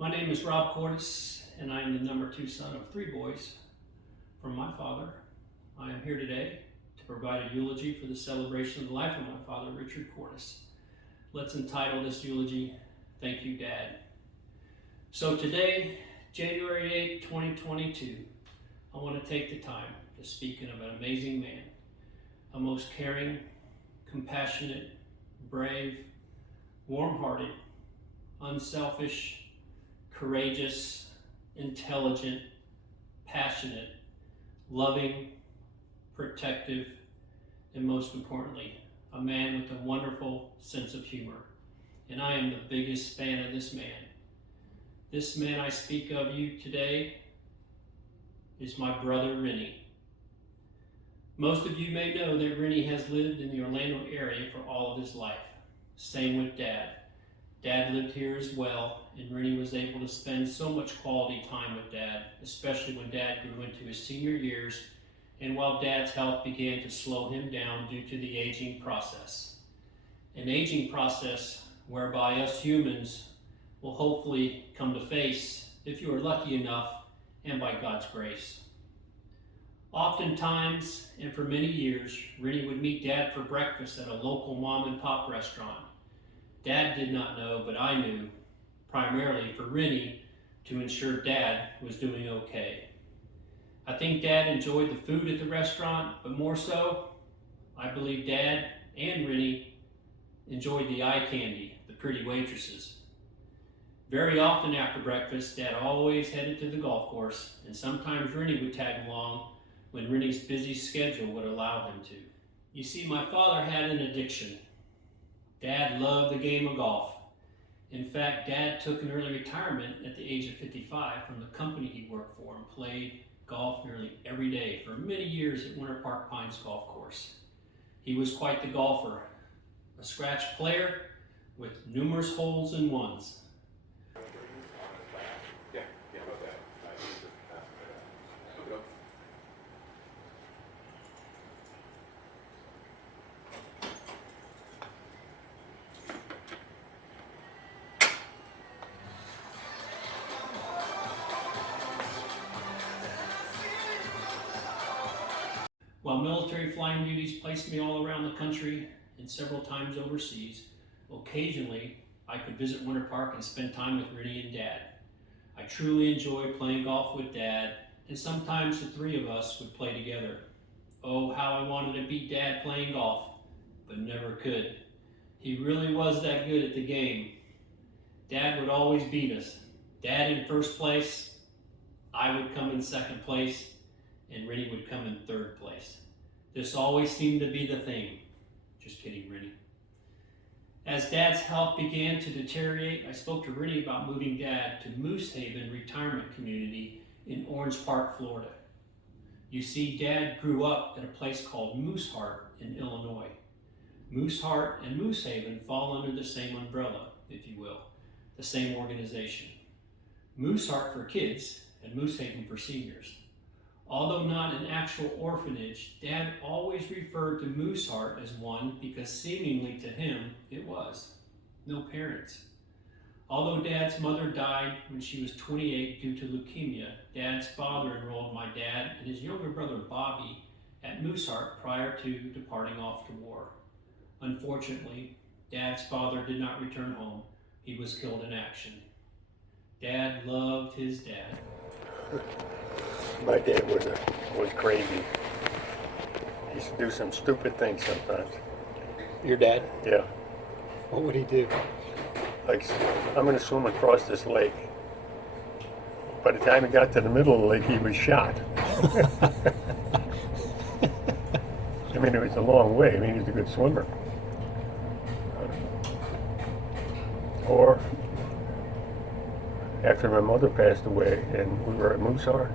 My name is Rob Cordes, and I am the number 2 son of 3 boys from my father. I am here today to provide a eulogy for the celebration of the life of my father, Richard Cordes. Let's entitle this eulogy, Thank You, Dad. So today, January 8, 2022, I want to take the time to speak of an amazing man, a most caring, compassionate, brave, warm-hearted, unselfish, courageous, intelligent, passionate, loving, protective, and most importantly, a man with a wonderful sense of humor. And I am the biggest fan of this man. This man I speak of you today is my brother Rennie. Most of you may know that Rennie has lived in the Orlando area for all of his life. Same with Dad. Dad lived here as well, and Rennie was able to spend so much quality time with Dad, especially when Dad grew into his senior years and while Dad's health began to slow him down due to the aging process. An aging process whereby us humans will hopefully come to face if you are lucky enough and by God's grace. Oftentimes, and for many years, Rennie would meet Dad for breakfast at a local mom and pop restaurant. Dad did not know, but I knew, primarily for Rennie to ensure Dad was doing okay. I think Dad enjoyed the food at the restaurant, but more so, I believe Dad and Rennie enjoyed the eye candy, the pretty waitresses. Very often after breakfast, Dad always headed to the golf course, and sometimes Rennie would tag along when Rennie's busy schedule would allow him to. You see, my father had an addiction. Dad loved the game of golf. In fact, Dad took an early retirement at the age of 55 from the company he worked for and played golf nearly every day for many years at Winter Park Pines Golf Course. He was quite the golfer, a scratch player with numerous holes in ones. While military flying duties placed me all around the country and several times overseas, occasionally I could visit Winter Park and spend time with Rennie and Dad. I truly enjoyed playing golf with Dad, and sometimes the 3 of us would play together. Oh, how I wanted to beat Dad playing golf, but never could. He really was that good at the game. Dad would always beat us. Dad in first place, I would come in second place, and Rennie would come in third place. This always seemed to be the thing. Just kidding, Rennie. As Dad's health began to deteriorate, I spoke to Rennie about moving Dad to Moose Haven Retirement Community in Orange Park, Florida. You see, Dad grew up at a place called Mooseheart in Illinois. Mooseheart and Moose Haven fall under the same umbrella, if you will, the same organization. Mooseheart for kids and Moose Haven for seniors. Although not an actual orphanage, Dad always referred to Mooseheart as one because seemingly to him it was. No parents. Although Dad's mother died when she was 28 due to leukemia, Dad's father enrolled my dad and his younger brother Bobby at Mooseheart prior to departing off to war. Unfortunately, Dad's father did not return home. He was killed in action. Dad loved his dad. My dad was crazy. He used to do some stupid things sometimes. Your dad? Yeah. What would he do? Like, I'm going to swim across this lake. By the time he got to the middle of the lake, he was shot. I mean, it was a long way. I mean, he was a good swimmer. Or, after my mother passed away and we were at Mooseheart,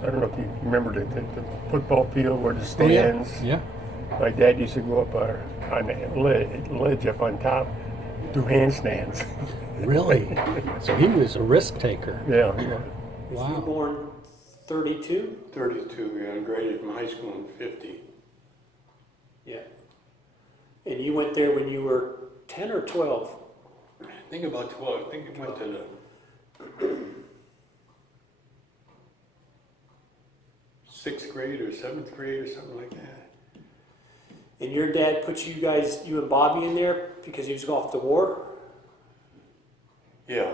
I don't know if you remember the football field where the stands. Oh, yeah. My dad used to go up on that ledge up on top, do handstands. Really? So he was a risk taker. Yeah. You were Wow. born 32? 32, yeah. I graduated from high school in 50. Yeah. And you went there when you were 10 or 12? I think about 12. I think it went to the 6th grade or 7th grade or something like that. And your dad put you and Bobby in there because he was off the war? Yeah.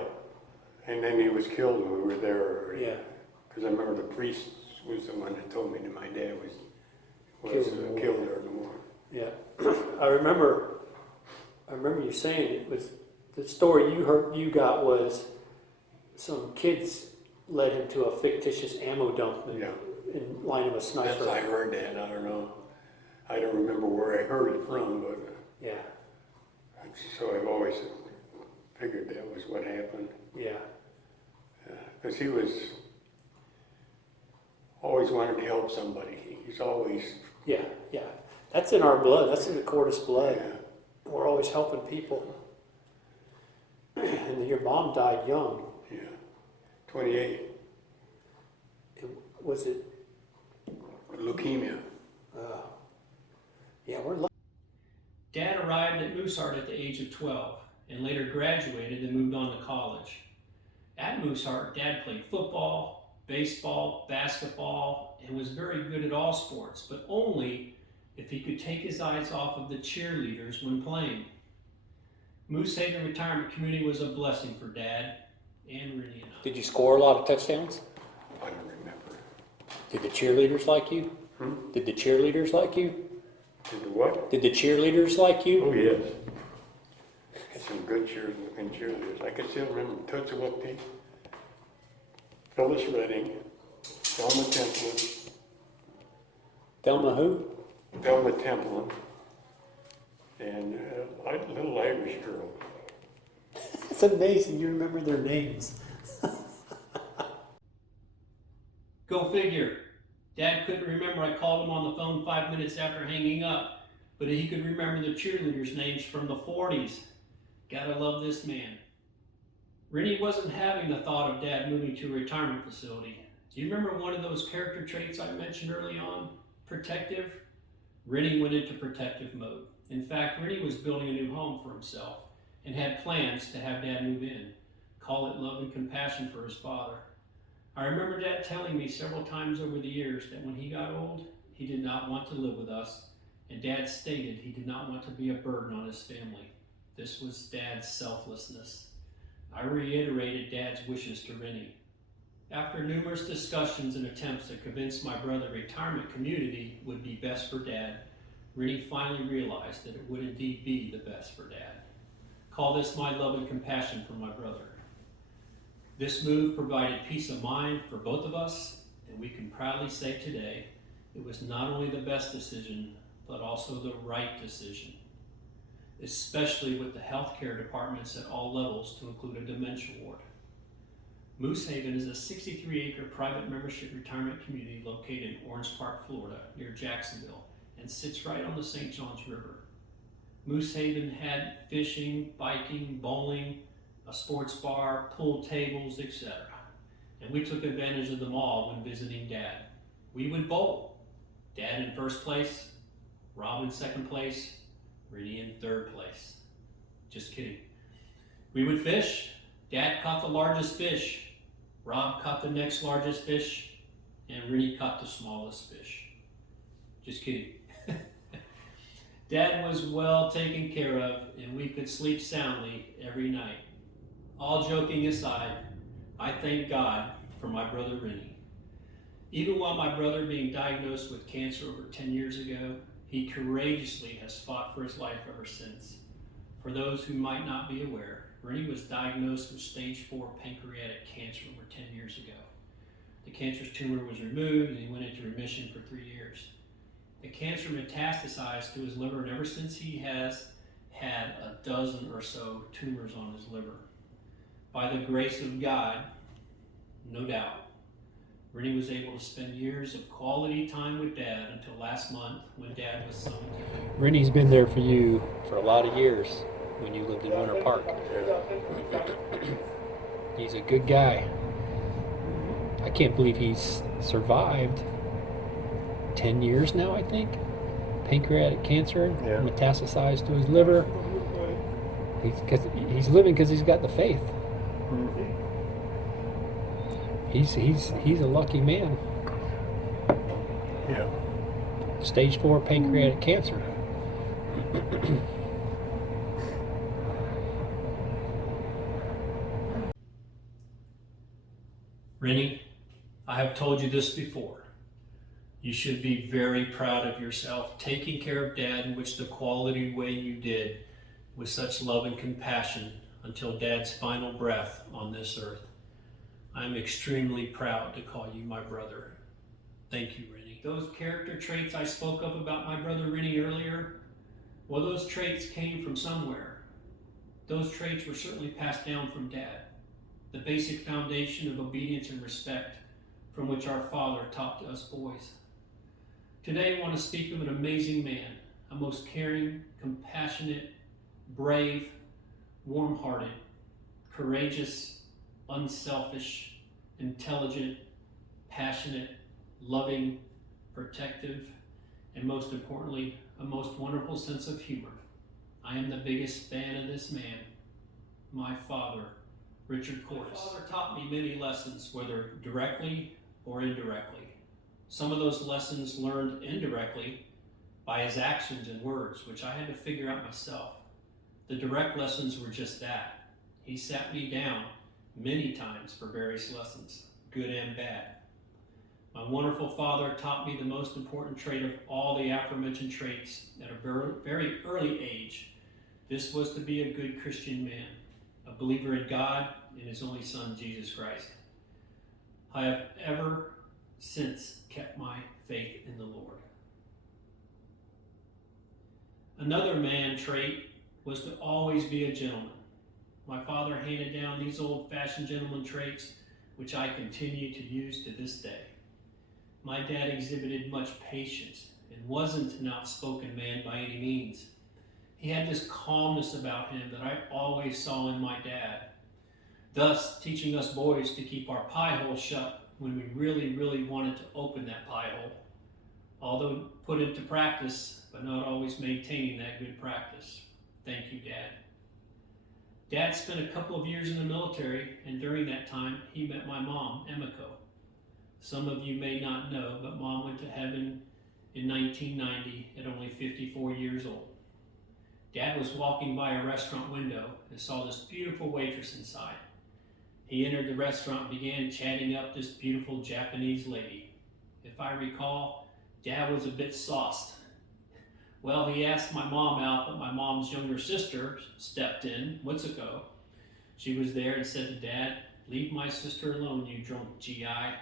And then he was killed when we were there already. Yeah. Because I remember the priest was the one that told me that my dad was Killed killed there in the war. Yeah. I remember you saying it was, the story you got was some kids led him to a fictitious ammo dump Yeah. in line of a sniper. I heard that. I don't know. I don't remember where I heard it from, but Yeah. so I've always figured that was what happened. Yeah. Because he was always wanted to help somebody. He's always, Yeah. Yeah. That's in our blood. That's in the Cordis blood. yeah, We're always helping people. And then your mom died young. yeah, 28, Was it? leukemia. Yeah, we're lucky. Dad arrived at Mooseheart at the age of 12 and later graduated and moved on to college. At Mooseheart, Dad played football, baseball, basketball, and was very good at all sports, but only if he could take his eyes off of the cheerleaders when playing. Moose Haven Retirement Community was a blessing for Dad and Rennie and I. Did you score a lot of touchdowns? I don't remember. Did the cheerleaders like you? Did the cheerleaders like you? Did the what? Did the cheerleaders like you? Oh, yes. Some good cheerleaders. I can still remember Tootsie Whoopty, Phyllis Redding, Thelma Templin, Thelma who? Thelma Templin, and a little Irish girl. It's amazing you remember their names. Go figure. Dad couldn't remember I called him on the phone 5 minutes after hanging up, but he could remember the cheerleaders' names from the 40s. Gotta love this man. Rennie wasn't having the thought of Dad moving to a retirement facility. Do you remember one of those character traits I mentioned early on? Protective? Rennie went into protective mode. In fact, Rennie was building a new home for himself and had plans to have Dad move in. Call it love and compassion for his father. I remember Dad telling me several times over the years that when he got old, he did not want to live with us, and Dad stated he did not want to be a burden on his family. This was Dad's selflessness. I reiterated Dad's wishes to Rennie. After numerous discussions and attempts to convince my brother retirement community would be best for Dad, Rennie finally realized that it would indeed be the best for Dad. Call this my love and compassion for my brother. This move provided peace of mind for both of us, and we can proudly say today it was not only the best decision, but also the right decision, especially with the healthcare departments at all levels to include a dementia ward. Moose Haven is a 63-acre private membership retirement community located in Orange Park, Florida, near Jacksonville, and sits right on the St. Johns River. Moose Haven had fishing, biking, bowling, a sports bar, pool tables, etc. And we took advantage of them all when visiting Dad. We would bowl. Dad in first place, Rob in second place, Rennie in third place. Just kidding. We would fish. Dad caught the largest fish, Rob caught the next largest fish, and Rennie caught the smallest fish. Just kidding. Dad was well taken care of, and we could sleep soundly every night. All joking aside, I thank God for my brother Rennie. Even while my brother being diagnosed with cancer over 10 years ago, he courageously has fought for his life ever since. For those who might not be aware, Rennie was diagnosed with stage 4 pancreatic cancer over 10 years ago. The cancerous tumor was removed and he went into remission for 3 years. The cancer metastasized to his liver, and ever since he has had a dozen or so tumors on his liver. By the grace of God, no doubt, Rennie was able to spend years of quality time with Dad until last month when Dad was 17. Rennie's been there for you for a lot of years when you lived in Winter Park. He's a good guy. I can't believe he's survived 10 years now, I think. Pancreatic cancer, Yeah. metastasized to his liver. He's living because he's got the faith. He's a lucky man. Yeah. Stage 4 pancreatic cancer. Rennie, I have told you this before. You should be very proud of yourself, taking care of Dad in which the quality way you did with such love and compassion until Dad's final breath on this earth. I'm extremely proud to call you my brother. Thank you, Rennie. Those character traits I spoke of about my brother Rennie earlier, well, those traits came from somewhere. Those traits were certainly passed down from Dad. The basic foundation of obedience and respect from which our Father taught to us boys. Today I want to speak of an amazing man, a most caring, compassionate, brave, warm-hearted, courageous, unselfish, intelligent, passionate, loving, protective, and most importantly, a most wonderful sense of humor. I am the biggest fan of this man, my father, Richard Cordes. My father taught me many lessons, whether directly or indirectly. Some of those lessons learned indirectly by his actions and words, which I had to figure out myself. The direct lessons were just that. He sat me down many times for various lessons, good and bad. My wonderful father taught me the most important trait of all the aforementioned traits at a very early age. This was to be a good Christian man, a believer in God and his only Son, Jesus Christ. I have ever since kept my faith in the Lord. Another man trait was to always be a gentleman. My father handed down these old-fashioned gentleman traits, which I continue to use to this day. My dad exhibited much patience and wasn't an outspoken man by any means. He had this calmness about him that I always saw in my dad, thus teaching us boys to keep our pie hole shut when we really wanted to open that pie hole, although put into practice, but not always maintaining that good practice. Thank you, Dad. Dad spent a couple of years in the military, and during that time, he met my mom, Emiko. Some of you may not know, but Mom went to heaven in 1990 at only 54 years old. Dad was walking by a restaurant window and saw this beautiful waitress inside. He entered the restaurant and began chatting up this beautiful Japanese lady. If I recall, Dad was a bit sauced. Well, he asked my mom out, but my mom's younger sister stepped in, Mitsuko. She was there and said to Dad, "Leave my sister alone, you drunk GI."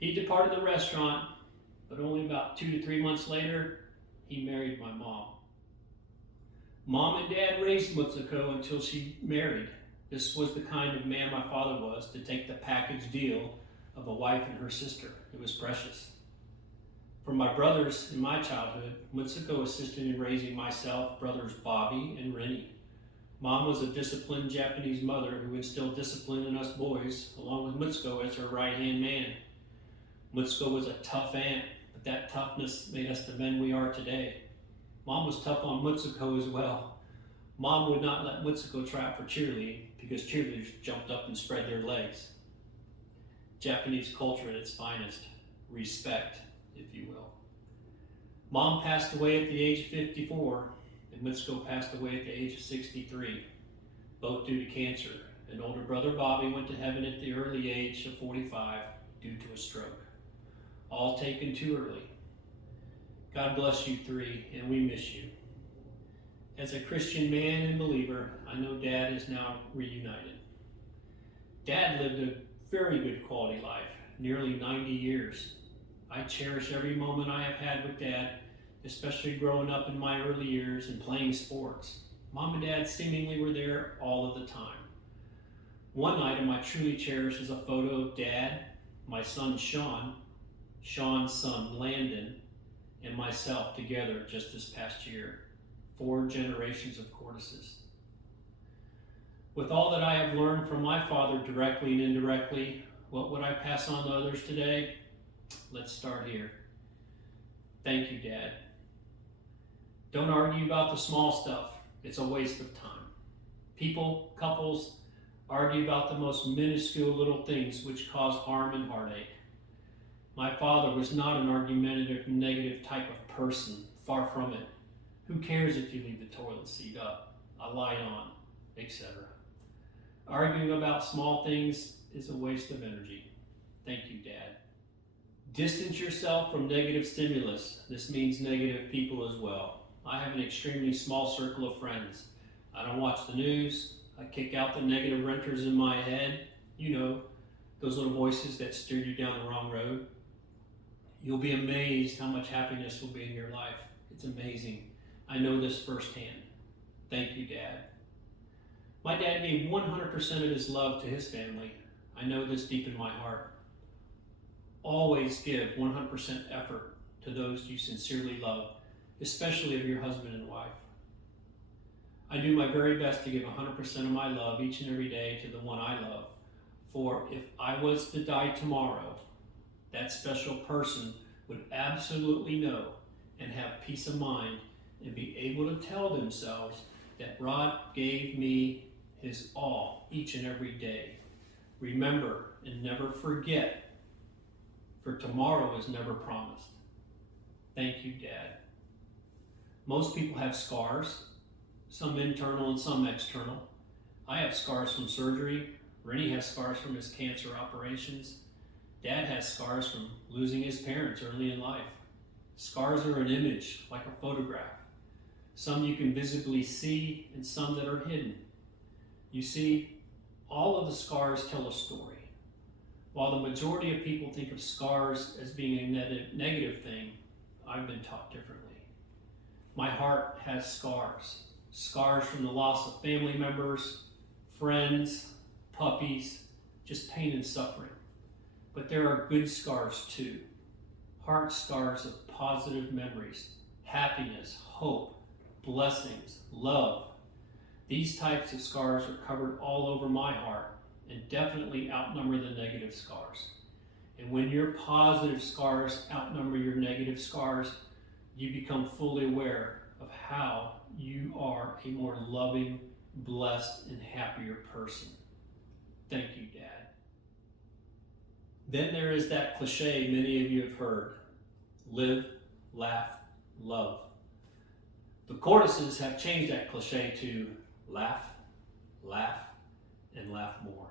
He departed the restaurant, but only about 2 to 3 months later, he married my mom. Mom and Dad raised Mitsuko until she married. This was the kind of man my father was, to take the package deal of a wife and her sister. It was precious. For my brothers in my childhood, Mitsuko assisted in raising myself, brothers Bobby and Rennie. Mom was a disciplined Japanese mother who instilled discipline in us boys, along with Mitsuko as her right-hand man. Mitsuko was a tough aunt, but that toughness made us the men we are today. Mom was tough on Mitsuko as well. Mom would not let Mitsuko try out for cheerleading because cheerleaders jumped up and spread their legs. Japanese culture at its finest, respect, if you will. Mom passed away at the age of 54, and Mitsuko passed away at the age of 63, both due to cancer. And older brother Bobby went to heaven at the early age of 45 due to a stroke. All taken too early. God bless you three, and we miss you. As a Christian man and believer, I know Dad is now reunited. Dad lived a very good quality life, nearly 90 years. I cherish every moment I have had with Dad, especially growing up in my early years and playing sports. Mom and Dad seemingly were there all of the time. One item I truly cherish is a photo of Dad, my son Sean, Sean's son Landon, and myself together just this past year. 4 generations of Cordeses. With all that I have learned from my father directly and indirectly, what would I pass on to others today? Let's start here. Thank you, Dad. Don't argue about the small stuff. It's a waste of time. People, couples, argue about the most minuscule little things which cause harm and heartache. My father was not an argumentative, negative type of person, far from it. Who cares if you leave the toilet seat up, a light on, etc. Arguing about small things is a waste of energy. Thank you, Dad. Distance yourself from negative stimulus. This means negative people as well. I have an extremely small circle of friends. I don't watch the news. I kick out the negative renters in my head. You know, those little voices that steer you down the wrong road. You'll be amazed how much happiness will be in your life. It's amazing. I know this firsthand. Thank you, Dad. My dad gave 100% of his love to his family. I know this deep in my heart. Always give 100% effort to those you sincerely love, especially of your husband and wife. I do my very best to give 100% of my love each and every day to the one I love. For if I was to die tomorrow, that special person would absolutely know and have peace of mind and be able to tell themselves that Rod gave me his all each and every day. Remember and never forget, for tomorrow is never promised. Thank you, Dad. Most people have scars, some internal and some external. I have scars from surgery. Rennie has scars from his cancer operations. Dad has scars from losing his parents early in life. Scars are an image, like a photograph. Some you can visibly see and some that are hidden. You see, all of the scars tell a story. While the majority of people think of scars as being a negative thing, I've been taught differently. My heart has scars. Scars from the loss of family members, friends, puppies, just pain and suffering. But there are good scars too. Heart scars of positive memories, happiness, hope, blessings, love. These types of scars are covered all over my heart and definitely outnumber the negative scars. And when your positive scars outnumber your negative scars, you become fully aware of how you are a more loving, blessed, and happier person. Thank you, Dad. Then there is that cliche many of you have heard: live, laugh, love. The Cordises have changed that cliche to laugh, laugh, and laugh more.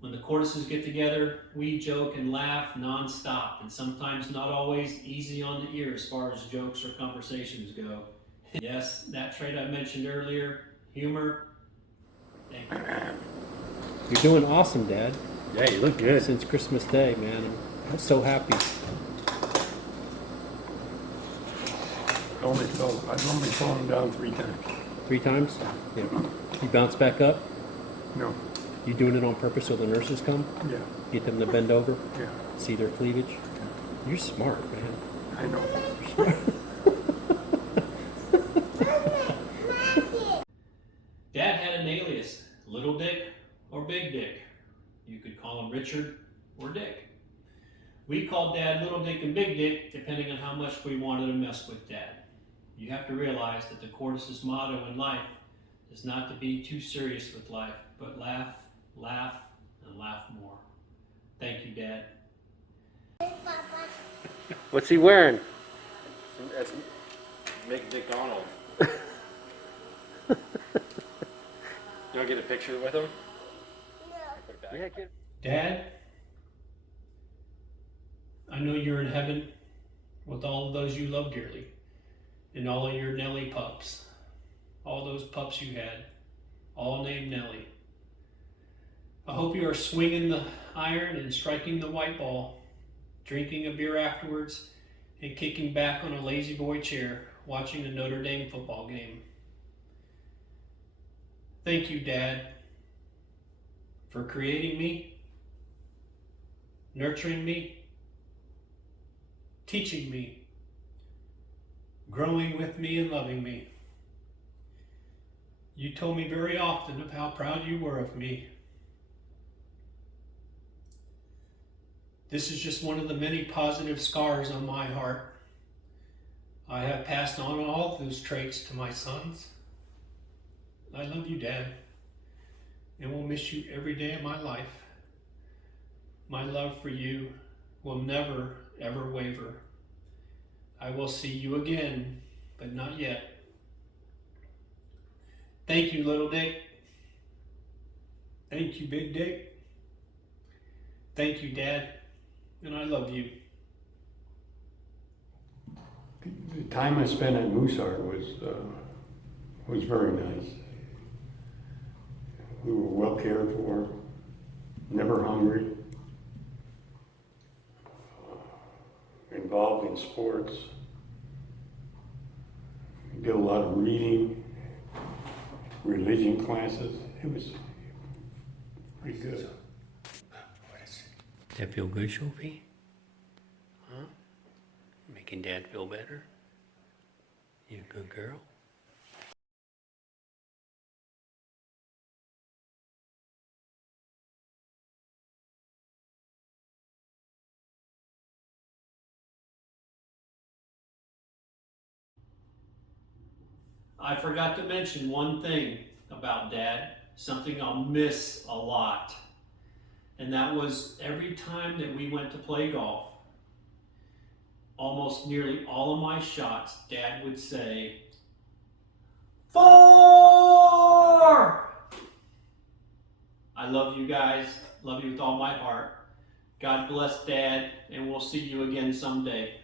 When the Cordises get together, we joke and laugh nonstop, and sometimes not always easy on the ear as far as jokes or conversations go. Yes, that trait I mentioned earlier, humor. Thank you. You're doing awesome, Dad. Yeah, you look good. Since Christmas Day, man. I'm so happy. I've only fallen down 3 times. 3 times? Yeah. You bounce back up? No. You doing it on purpose so the nurses come? Yeah. Get them to bend over? Yeah. See their cleavage? You're smart, man. I know. You're smart. Dad had an alias, Little Dick or Big Dick. You could call him Richard or Dick. We called Dad Little Dick and Big Dick depending on how much we wanted to mess with Dad. You have to realize that the Cordises' motto in life is not to be too serious with life, but laugh, laugh, and laugh more. Thank you, Dad. What's he wearing? That's Big Dick Donald. You want to get a picture with him? Put it back. Yeah, get. Dad, I know you're in heaven with all of those you love dearly and all of your Nelly pups. All those pups you had, all named Nelly. I hope you are swinging the iron and striking the white ball, drinking a beer afterwards, and kicking back on a lazy boy chair watching a Notre Dame football game. Thank you, Dad, for creating me, nurturing me, teaching me, growing with me, and loving me. You told me very often of how proud you were of me. This is just one of the many positive scars on my heart. I have passed on all of those traits to my sons. I love you, Dad, and will miss you every day of my life. My love for you will never, ever waver. I will see you again, but not yet. Thank you, little Dick. Thank you, Big Dick. Thank you, Dad, and I love you. The time I spent at Mooseheart was very nice. We were well cared for, never hungry, involved in sports, did a lot of reading, religion classes. It was pretty good. Does that feel good, Sophie? Huh? Making Dad feel better? You a good girl? I forgot to mention one thing about Dad, something I'll miss a lot. And that was every time that we went to play golf, almost nearly all of my shots, Dad would say, 4! I love you guys, love you with all my heart. God bless, Dad, and we'll see you again someday.